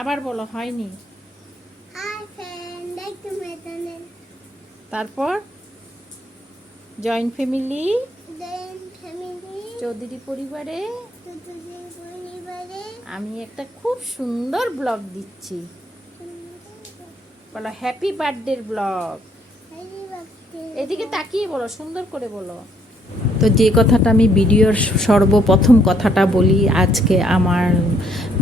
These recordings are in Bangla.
আবার বলো হয়নি। তারপর জয়েন্ট ফ্যামিলি চৌধুরী পরিবারে আমি একটা খুব সুন্দর ব্লগ দিচ্ছি। বলো হ্যাপি বার্থডে ব্লগ। এদিকে তাকিয়ে বলো, সুন্দর করে বলো। তো যে কথাটা আমি ভিডিওর সর্বপ্রথম কথাটা বলি, আজকে আমার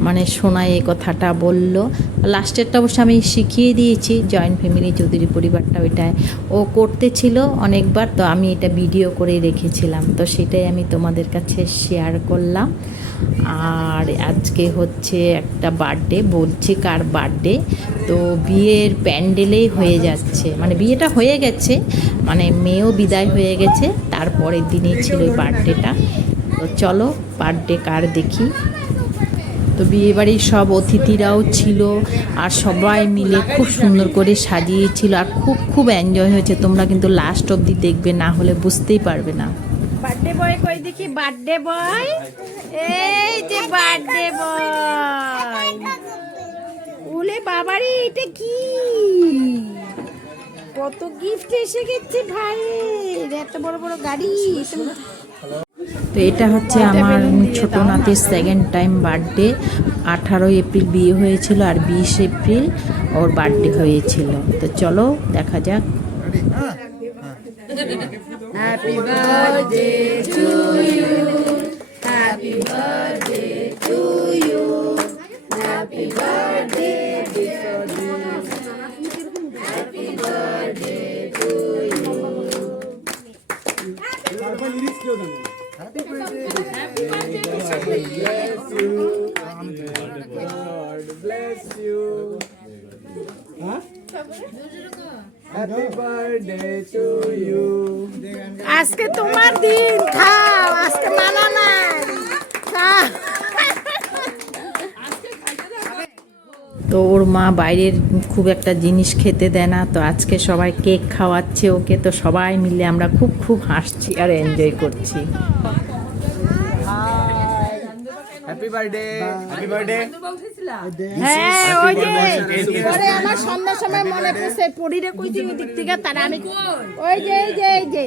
মানে শোনায় এই কথাটা বলল। লাস্টেরটা অবশ্য আমি শিখিয়ে দিয়েছি, জয়েন্ট ফ্যামিলি চৌধুরী পরিবারটা ওইটায় ও করতে ছিল অনেকবার, তো আমি এটা ভিডিও করে রেখেছিলাম, তো সেটাই আমি তোমাদের কাছে শেয়ার করলাম। আর আজকে হচ্ছে একটা বার্থডে, বলছি কার বার্থডে, তো বিয়ের প্যান্ডেলেই হয়ে যাচ্ছে, মানে বিয়েটা হয়ে গেছে, মানে মেয়েও বিদায় হয়ে গেছে, তারপরের দিনেই ছিল বার্থডেটা। তো চলো বার্থডে কার দেখি। তো বিয়েবাড়ির সব অতিথিরাও ছিল আর সবাই মিলে খুব সুন্দর করে সাজিয়েছিল আর খুব খুব এনজয় হয়েছে। তোমরা কিন্তু লাস্ট অবধি দেখবে, না হলে বুঝতেই পারবে না। বার্থডে বয় কই দেখি, বার্থডে বয়, এই যে বার্থডে বয়। ওলে বাবারে, এটা কি, কত গিফট এসে গেছে ভাইয়ের, এত বড় বড় গাড়ি। তো এটা হচ্ছে আমার ছোট নাতির সেকেন্ড টাইম বার্থডে। 18 এপ্রিল বিয়ে হয়েছিল আর 20 এপ্রিল ওর বার্থডে হয়েছিল। তো চলো দেখা যাক। Happy birthday to you, happy birthday to you, happy birthday dear happy birthday to you. Happy birthday, happy birthday, bless you, God bless you. Happy birthday to you. আজকে তোমার দিন, খাও, আজকে মানা নাই। তো ওর মা বাইরের খুব একটা জিনিস খেতে দেয় না, তো আজকে সবাই কেক খাওয়াচ্ছে ওকে, তো সবাই মিলে আমরা খুব খুব হাসছি আর এনজয় করছি। Happy birthday, happy birthday. হ্যাঁ, ওই যে পরে আমার সন্ধ্যার সময় মনে পড়ছে পরিরে কইছি ওই দিক থেকে, তারা আমি ওই যে এই যে এই যে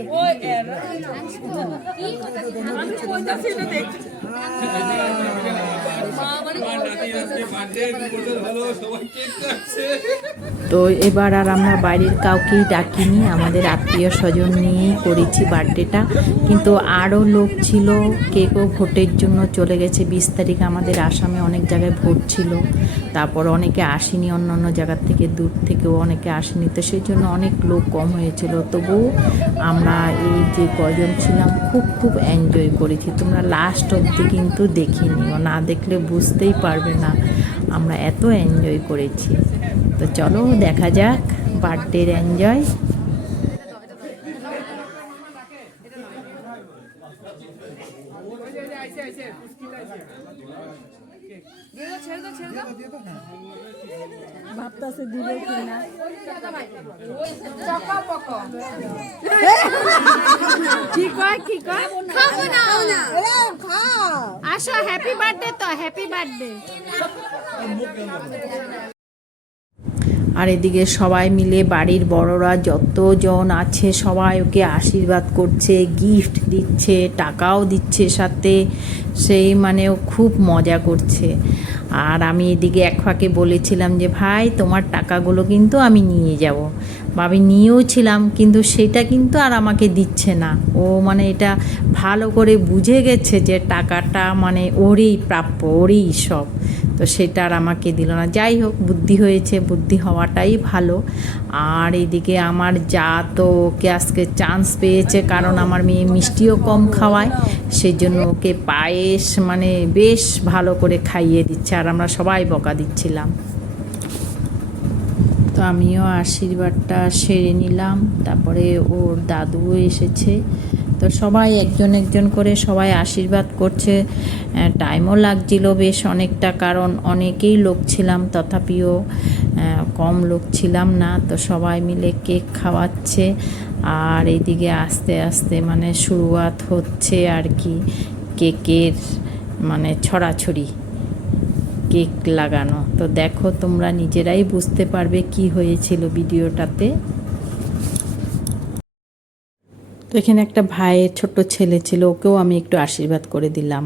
তো এবার আর আমরা বাইরের কাউকেই ডাকিনি, আমাদের আত্মীয় স্বজন নিয়েই করেছি বার্থডেটা। কিন্তু আরও লোক ছিল, কেকও ভোটের জন্য চলে গেছে। 20 তারিখ আমাদের আসামে অনেক জায়গায় ভোট ছিল, তারপর অনেকে আসেনি, অন্য অন্য জায়গার থেকে দূর থেকেও অনেকে আসেনি, তো সেই জন্য অনেক লোক কম হয়েছিল। তবুও আমরা এই যে কজন ছিলাম খুব খুব এনজয় করেছি। তোমরা লাস্ট অবধি কিন্তু দেখিনি, না দেখলে বুঝতেই পারবে না আমরা এত এনজয় করেছি। তো চলো দেখা যাক বার্থডের এনজয়। ভাবতাছে দিবে কিনা, কি কয় কি কয়, খাবো না, আসো হ্যাপি বার্থডে, তো হ্যাপি বার্থডে। আর এদিকে সবাই মিলে বাড়ির বড়রা যতজন আছে সবাই ওকে আশীর্বাদ করছে, গিফট দিচ্ছে, টাকাও দিচ্ছে সাথে, সেই মানে ও খুব মজা করছে। আর আমি এদিকে এক ফাঁকে বলেছিলাম যে ভাই তোমার টাকাগুলো কিন্তু আমি নিয়ে যাব, বা আমি নিয়েও ছিলাম, কিন্তু সেটা কিন্তু আর আমাকে দিচ্ছে না। ও মানে এটা ভালো করে বুঝে গেছে যে টাকাটা মানে ওরই প্রাপ্য, ওরই সব, তো সেটা আর আমাকে দিল না। যাই হোক, বুদ্ধি হয়েছে, বুদ্ধি হওয়াটাই ভালো। আর এদিকে আমার যা তো ওকে আজকে চান্স পেয়েছে, কারণ আমার মেয়ে মিষ্টিও কম খাওয়ায়, সেই জন্য ওকে পায়েস মানে বেশ ভালো করে খাইয়ে দিচ্ছে, আর আমরা সবাই বকা দিচ্ছিলাম। তো আমিও আশীর্বাদটা সেরে নিলাম, তারপরে ওর দাদুও এসেছে, তো সবাই একজন একজন করে সবাই আশীর্বাদ করছে। টাইমও লাগছিল বেশ অনেকটা, কারণ অনেকেই লোক ছিলাম, তথাপিও কম লোক ছিলাম না। তো সবাই মিলে কেক খাওয়াচ্ছে, আর এইদিকে আস্তে আস্তে মানে শুরুয়াত হচ্ছে আর কি কেকের মানে ছড়াছড়ি। কেক লাগানো। তো দেখো তোমরা নিজেরাই বুঝতে পারবে কি হয়েছিল ভিডিওটাতে। তো এখানে একটা ভাইয়ের ছোট ছেলে ছিল, ওকেও আমি একটু আশীর্বাদ করে দিলাম।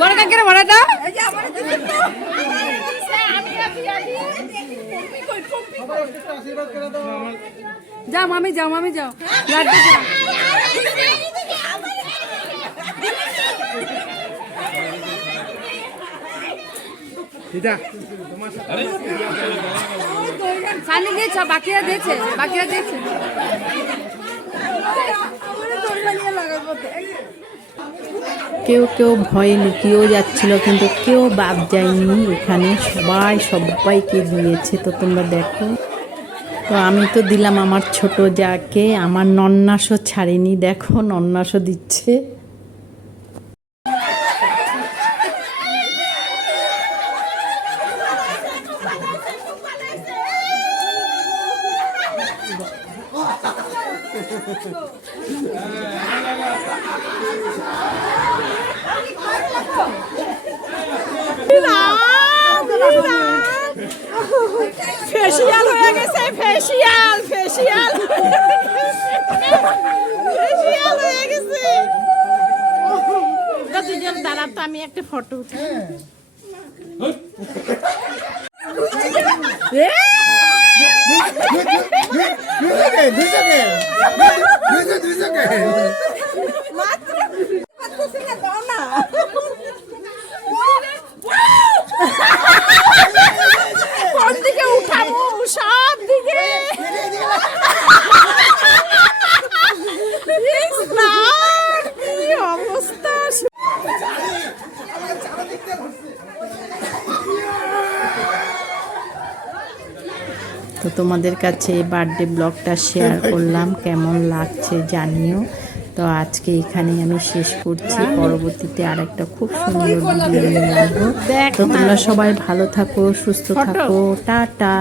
বড় কাকের বড়টা যাও মামি যাও লাড্ডু যাও। সানি দিয়েছ, বাকিরা দিয়েছে। কেউ কেউ ভয়ে লুকিয়েও যাচ্ছিল, কিন্তু কেউ বাদ যায়নি, এখানে সবাইকে দিয়েছে। তো তোমরা দেখো, তো আমি তো দিলাম আমার ছোট যাকে, আমার নন্নাসও ছাড়েনি, দেখো নন্নাসও দিচ্ছে। ফেসিয়াল হয়ে গেছে, ফেসিয়াল হয়ে গেছে। দুজন দাঁড়া, তো আমি একটা ফটো উঠি। কোন দিকে উঠাবো? সব দিকে। কি অবস্থা! তো তোমাদের কাছে এই বার্থডে ব্লগটা শেয়ার করলাম, কেমন লাগছে জানিও। তো আজকে এখানেই আমি শেষ করছি, পরবর্তীতে আরেকটা খুব সুন্দর ভিডিও নিয়ে আসবো। তো তোমরা সবাই ভালো থাকো, সুস্থ থাকো, টাটা।